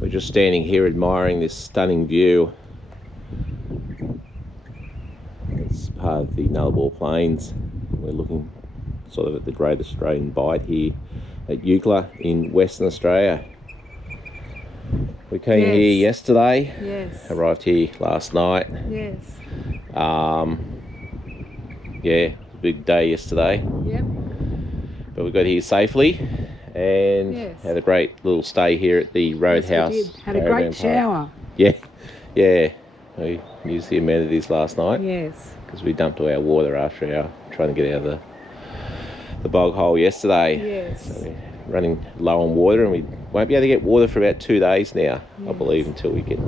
We're just standing here admiring this stunning view. It's part of the Nullarbor Plains. We're looking sort of at the Great Australian Bight here at Eucla in Western Australia. We came here yesterday. Yes. Arrived here last night. Yes. Yeah, it was a big day yesterday. Yep. But we got here safely and had a great little stay here at the Roadhouse. Yes, we did. Had a great shower. Yeah, yeah. We used the amenities last night. Yes. Because we dumped all our water after trying to get out of the bog hole yesterday. Yes. So we're running low on water, and we won't be able to get water for about 2 days now, I believe, until we get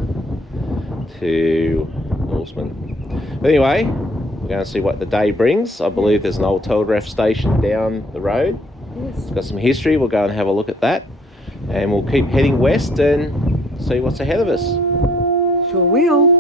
to Norseman. But anyway, we're going to see what the day brings. I believe there's an old telegraph station down the road. Yes. It's got some history. We'll go and have a look at that, and we'll keep heading west and see what's ahead of us. Sure will.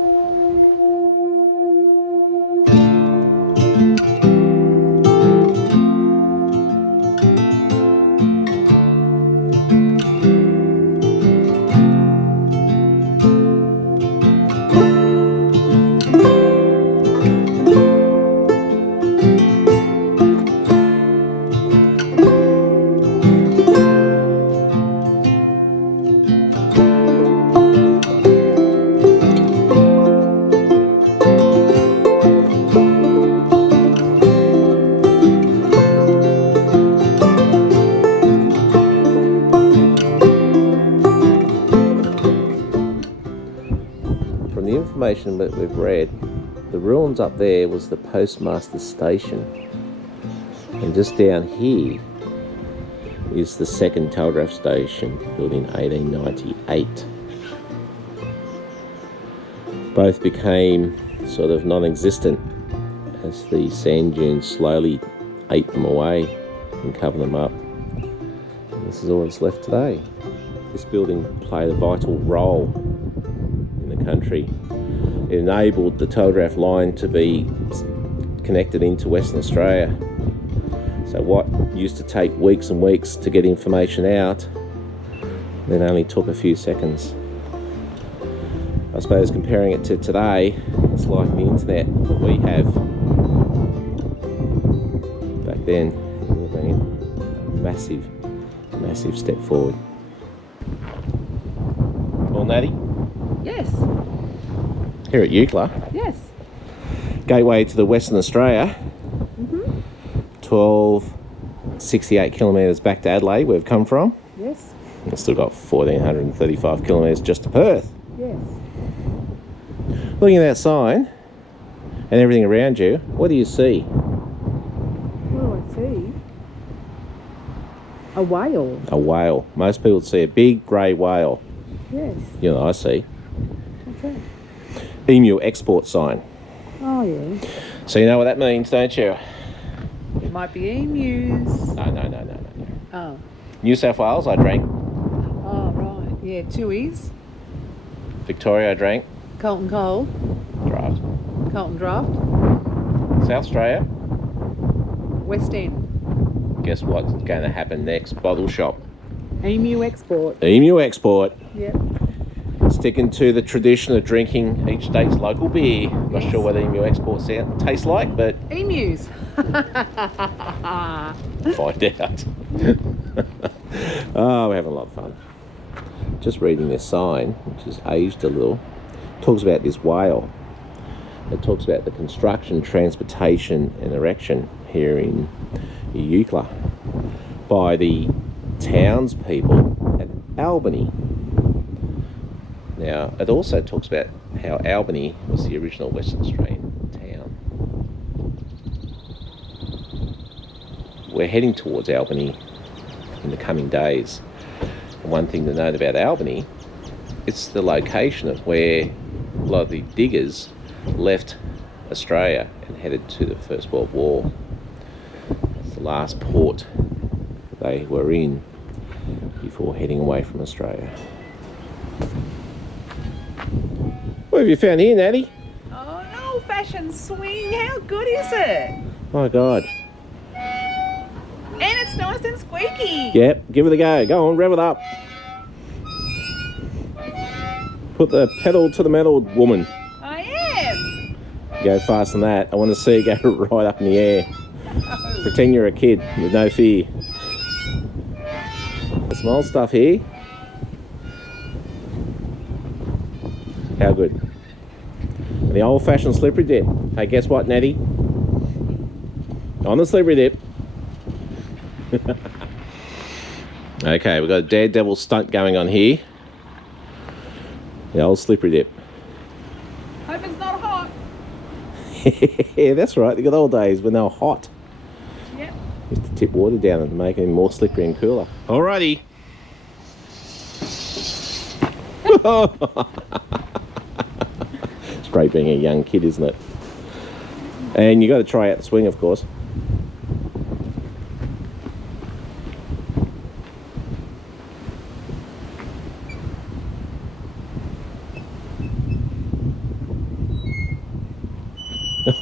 That we've read, the ruins up there was the Postmaster Station, and just down here is the second telegraph station, built in 1898. Both became sort of non-existent as the sand dunes slowly ate them away and covered them up. And this is all that's left today. This building played a vital role in the country. It enabled the Telegraph Line to be connected into Western Australia. So what used to take weeks and weeks to get information out, then only took a few seconds. I suppose comparing it to today, it's like the internet that we have. Back then, it would have been a massive step forward. Well, Natty? Yes. Here at Eucla. Yes. Gateway to the Western Australia. 1268 kilometres back to Adelaide, where we've come from. Yes. We've still got 1435 kilometres just to Perth. Yes. Looking at that sign and everything around you, what do you see? What do I see? A whale. A whale. Most people see a big grey whale. Yes. You know what I see? What's that? Emu export sign. Oh, yeah. So you know what that means, don't you? It might be emus. No. Oh. New South Wales, I drank. Oh, right. Yeah, Tuies. Victoria, I drank. Colton Cold. Draft. Colton Draft. South Australia. West End. Guess what's going to happen next? Bottle shop. Emu export. Emu export. Yep. Sticking to the tradition of drinking each state's local beer. Not sure what emu export tastes like, but emus. find out. Oh, we're having a lot of fun. Just reading this sign, which is aged a little, talks about this whale. It talks about the construction, transportation and erection here in Eucla by the townspeople at Albany. Now, it also talks about how Albany was the original Western Australian town. We're heading towards Albany in the coming days. And one thing to note about Albany, it's the location of where a lot of the diggers left Australia and headed to the First World War. It's the last port they were in before heading away from Australia. What have you found here, Natty? Oh, an old-fashioned swing. How good is it? My God. And it's nice and squeaky. Yep, give it a go. Go on, rev it up. Put the pedal to the metal, woman. I am. Go faster than that. I want to see you go right up in the air. Pretend you're a kid with no fear. There's some old stuff here. How good. The old-fashioned slippery dip. Hey, guess what, Natty? On the slippery dip. Okay, we've got a daredevil stunt going on here. The old slippery dip. Hope it's not hot. Yeah, that's right. The good old days when they were hot. Yep. Used to tip water down and make it more slippery and cooler. Alrighty. It's great being a young kid, isn't it? And you got to try out the swing, of course.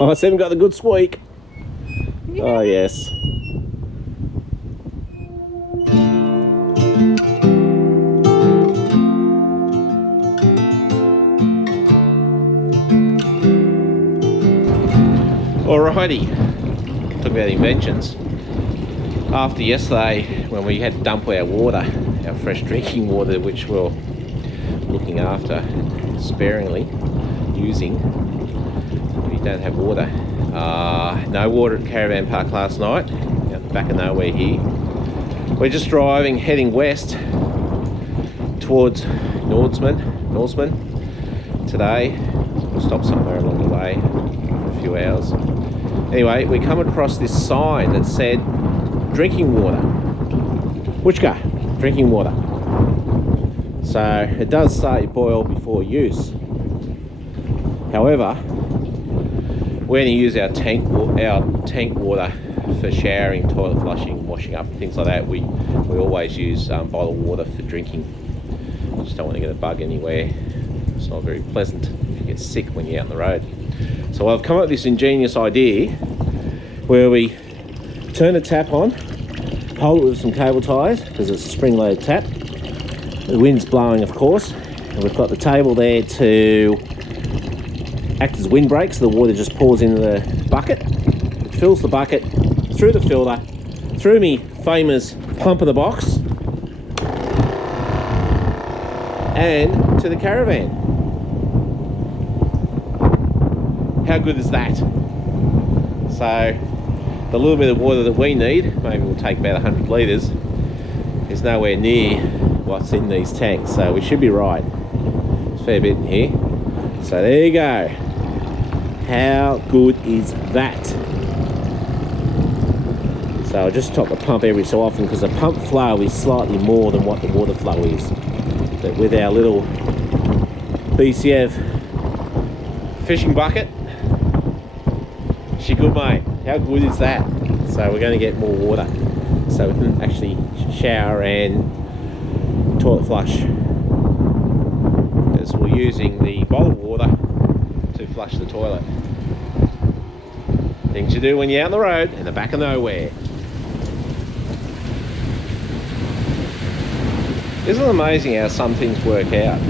Oh, I still haven't got the good squeak. Yeah. Oh, yes. Alrighty. Talk about inventions. After yesterday, when we had to dump our water, our fresh drinking water, which we're looking after sparingly, using, we don't have water. No water at Caravan Park last night, out the back of nowhere here. We're just driving, heading west towards Norseman today. We'll stop somewhere along the way for a few hours. Anyway, we come across this sign that said drinking water. Eucla, drinking water. So it does say boil before use. However, we're going to use our tank water for showering, toilet flushing, washing up, things like that. We always use bottled water for drinking. Just don't want to get a bug anywhere. It's not very pleasant. You get sick when you're out on the road. So I've come up with this ingenious idea where we turn the tap on, hold it with some cable ties because it's a spring-loaded tap. The wind's blowing, of course, and we've got the table there to act as windbreak, so the water just pours into the bucket. It fills the bucket through the filter, through me famous pump in the box, and to the caravan. How good is that? So the little bit of water that we need, maybe we'll take about 100 litres, is nowhere near what's in these tanks, so we should be right. There's a fair bit in here. So there you go. How good is that? So I'll just top the pump every so often because the pump flow is slightly more than what the water flow is. But with our little BCF fishing bucket, she good, mate. How good is that? So we're going to get more water so we can actually shower and toilet flush, because we're using the bottled water to flush the toilet. Things you do when you're out on the road in the back of nowhere. Isn't it amazing how some things work out?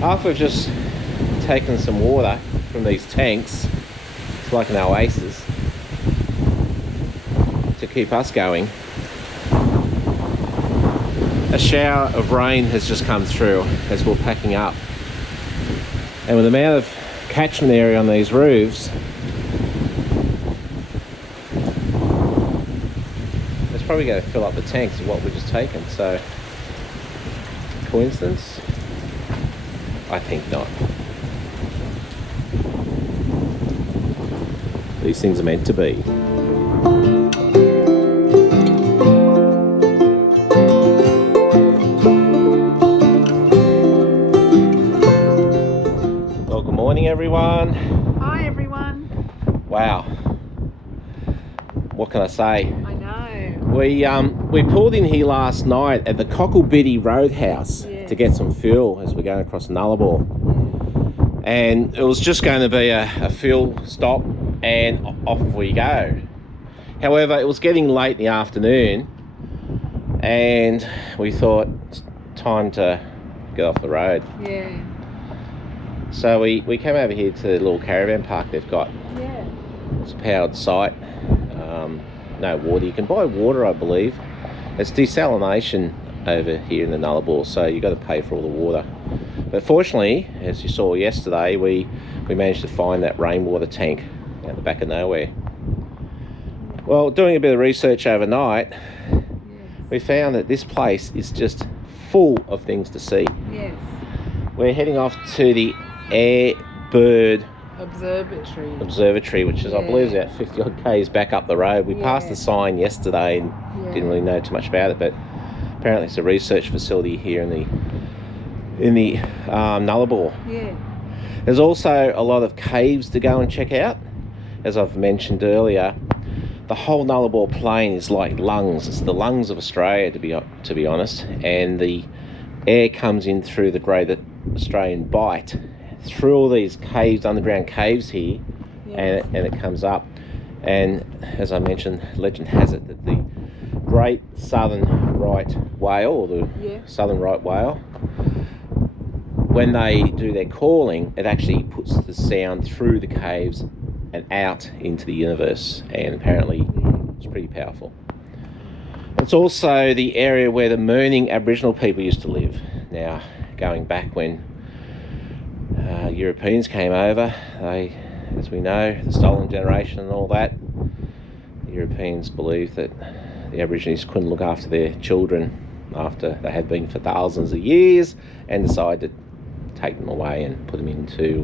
After we've just taken some water from these tanks, it's like an oasis, to keep us going, a shower of rain has just come through as we're packing up. And with the amount of catchment area on these roofs, it's probably going to fill up the tanks of what we've just taken. So, coincidence? I think not. These things are meant to be. Well, good morning, everyone. Hi, everyone. Wow. What can I say? I know. We pulled in here last night at the Cocklebiddy Roadhouse, yes, to get some fuel as we're going across Nullarbor. And it was just going to be a fuel stop and off we go. However, it was getting late in the afternoon and we thought it's time to get off the road. Yeah. So we came over here to the little caravan park they've got. Yeah. It's a powered site. No water. You can buy water, I believe. It's desalination over here in the Nullarbor, so you've got to pay for all the water. But fortunately, as you saw yesterday, we managed to find that rainwater tank out the back of nowhere. Well, doing a bit of research overnight, we found that this place is just full of things to see. Yes. We're heading off to the Eyre Bird Observatory, which is, I believe, is about 50 odd k's back up the road. We passed the sign yesterday and didn't really know too much about it, but apparently it's a research facility here in the Nullarbor. Yeah. There's also a lot of caves to go and check out. As I've mentioned earlier, the whole Nullarbor Plain is like lungs. It's the lungs of Australia, to be honest, and the air comes in through the Great Australian Bight, through all these caves, underground caves here, and it comes up. And as I mentioned, legend has it that the great southern right whale, or the southern right whale, when they do their calling, it actually puts the sound through the caves and out into the universe, and apparently it's pretty powerful. It's also the area where the Mooning Aboriginal people used to live. Now, going back when Europeans came over, they, as we know, the stolen generation and all that, the Europeans believed that the Aborigines couldn't look after their children after they had been for thousands of years, and decided to take them away and put them into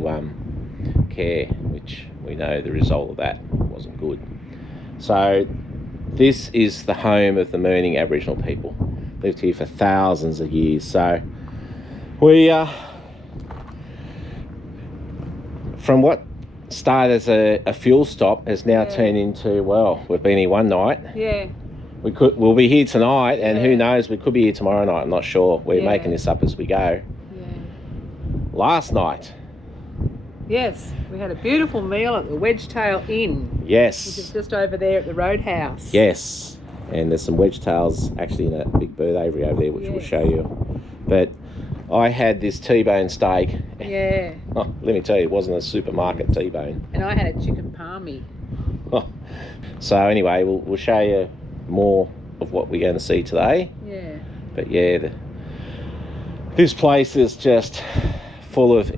care, which we know the result of that wasn't good. So this is the home of the Mooning Aboriginal people. Lived here for thousands of years. So we from what started as a fuel stop has now turned into, well, we've been here one night. Yeah. We'll be here tonight, and who knows, we could be here tomorrow night. I'm not sure. We're making this up as we go. Yeah. Last night. Yes, we had a beautiful meal at the Wedgetail Inn. Yes. Which is just over there at the Roadhouse. Yes. And there's some wedge-tails actually in a big bird aviary over there, which we'll show you. But I had this T-bone steak. Yeah. Oh, let me tell you, it wasn't a supermarket T-bone. And I had a chicken palmy. Oh. So anyway, we'll show you more of what we're going to see today. Yeah. But yeah, this place is just full of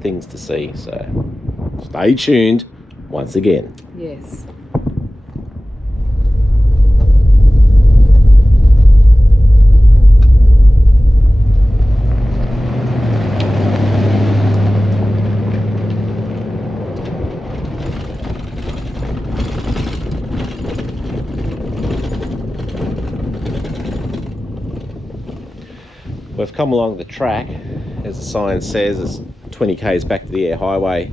things to see. So stay tuned once again. Yes. We've come along the track, as the sign says, it's 20 k's back to the Eyre Highway.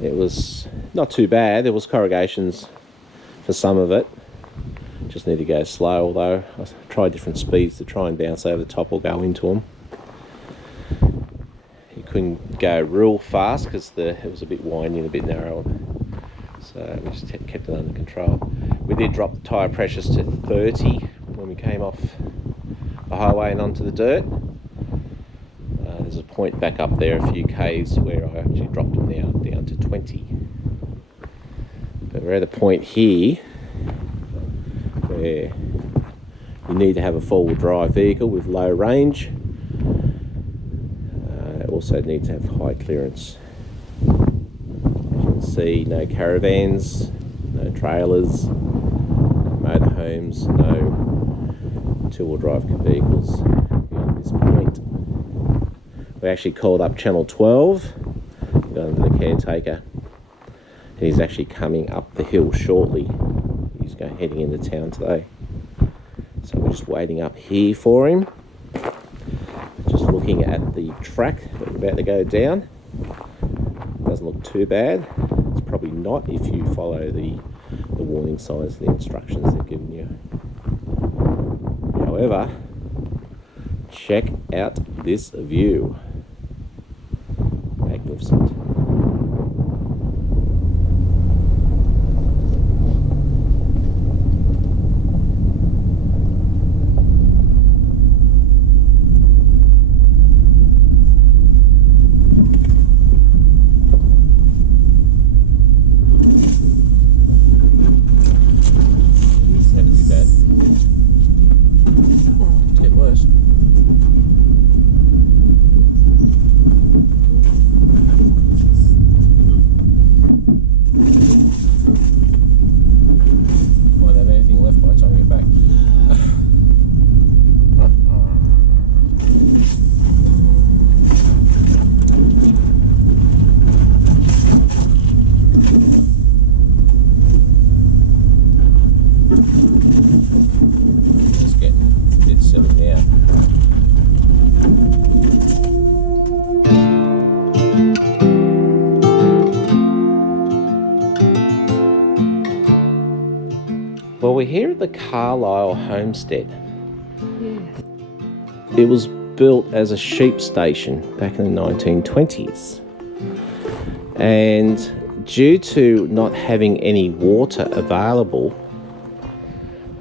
It was not too bad. There was corrugations for some of it. Just need to go slow, although I tried different speeds to try and bounce over the top or go into them. You couldn't go real fast because it was a bit windy and a bit narrow, so we just kept it under control. We did drop the tyre pressures to 30 when we came off the highway and onto the dirt. There's a point back up there a few k's where I actually dropped them down to 20. But we're at a point here where you need to have a four-wheel drive vehicle with low range. Also need to have high clearance. As you can see, no caravans, no trailers, no motorhomes, no two-wheel drive vehicles beyond this point. We actually called up Channel 12, got under the caretaker, and he's actually coming up the hill shortly. He's heading into town today. So we're just waiting up here for him. Just looking at the track that we're about to go down. Doesn't look too bad. It's probably not if you follow the warning signs and the instructions they've given you. However, check out this view. Magnificent. here at the Carlisle Homestead. Yes. It was built as a sheep station back in the 1920s. And due to not having any water available,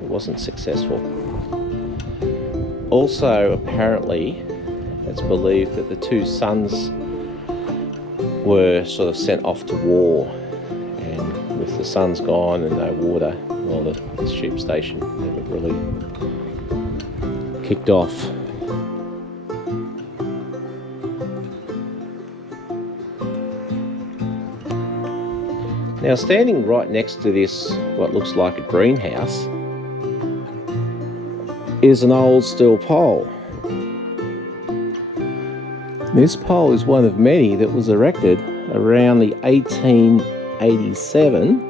it wasn't successful. Also, apparently, it's believed that the two sons were sort of sent off to war, and with the sons gone and no water, well, the sheep station never really kicked off. Now, standing right next to this, what looks like a greenhouse, is an old steel pole. This pole is one of many that was erected around the 1887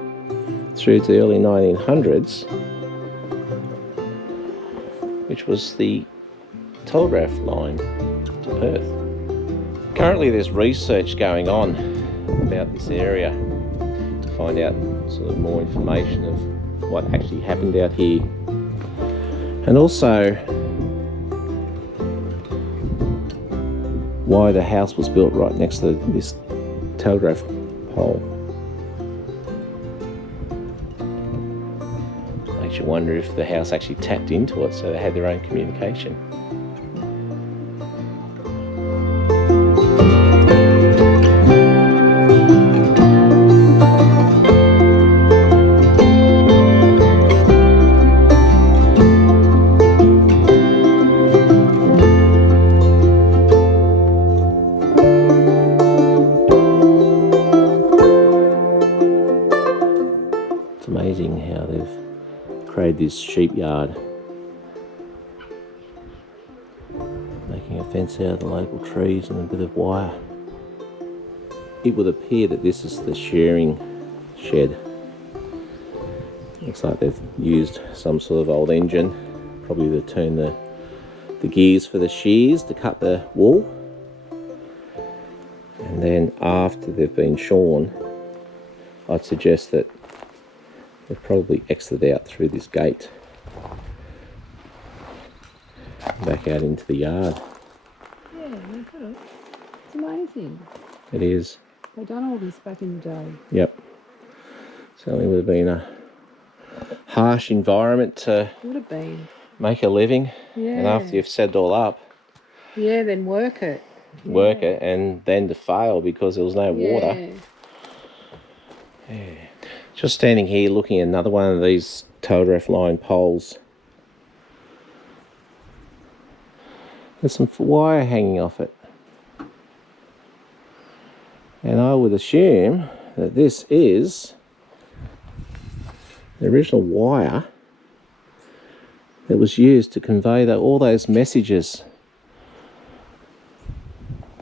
through to the early 1900s, which was the Telegraph Line to Perth. Currently there's research going on about this area to find out sort of more information of what actually happened out here, and also why the house was built right next to this telegraph pole. Makes you wonder if the house actually tapped into it so they had their own communication. It's amazing how they've created this sheep yard, making a fence out of the local trees and a bit of wire. It would appear that this is the shearing shed. Looks like they've used some sort of old engine, probably to turn the gears for the shears to cut the wool. And then after they've been shorn, I'd suggest that they've probably exited out through this gate back out into the yard. Yeah, look at it. It's amazing. It is. They've done all this back in the day. Yep. Certainly would have been a harsh environment to Would have been. make a living. Yeah. And after you've set it all up, Yeah, then work it. work it, and then to fail because there was no water. Yeah. Just standing here looking at another one of these telegraph line poles. There's some wire hanging off it. And I would assume that this is the original wire that was used to convey all those messages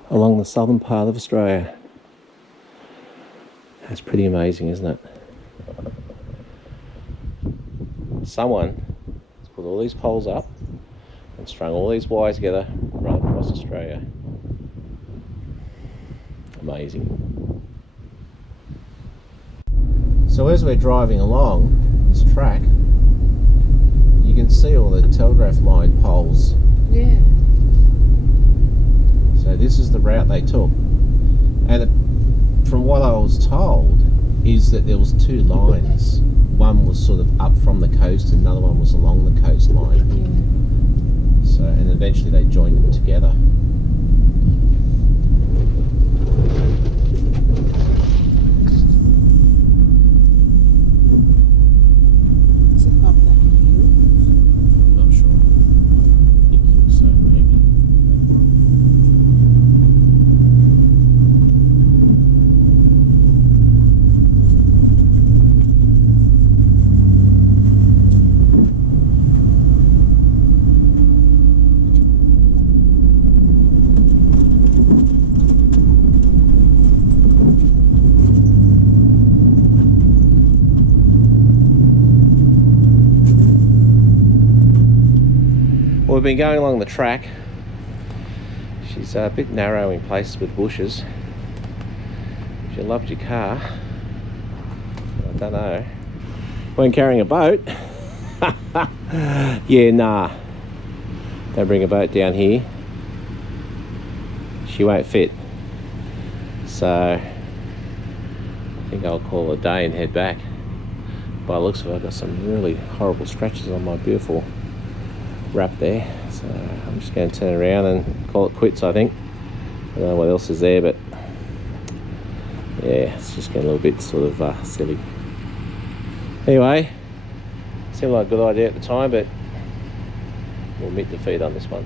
along the southern part of Australia. That's pretty amazing, isn't it? Someone has put all these poles up and strung all these wires together right across Australia. Amazing. So as we're driving along this track, you can see all the telegraph line poles. Yeah. So this is the route they took. And from what I was told is that there was two lines. One was sort of up from the coast and another one was along the coastline. Yeah. So, and eventually they joined them together. Is it up that hill? I'm not sure. I'm thinking so, maybe. Well, we've been going along the track. She's a bit narrow in places with bushes. If you loved your car, I don't know. When carrying a boat, Yeah, nah. Don't bring a boat down here. She won't fit. So I think I'll call it a day and head back. By the looks of it, I've got some really horrible scratches on my beautiful wrap there. So I'm just going to turn around and call it quits, I think. I don't know what else is there, but yeah, it's just getting a little bit sort of silly. Anyway, seemed like a good idea at the time, but we'll meet the feed on this one.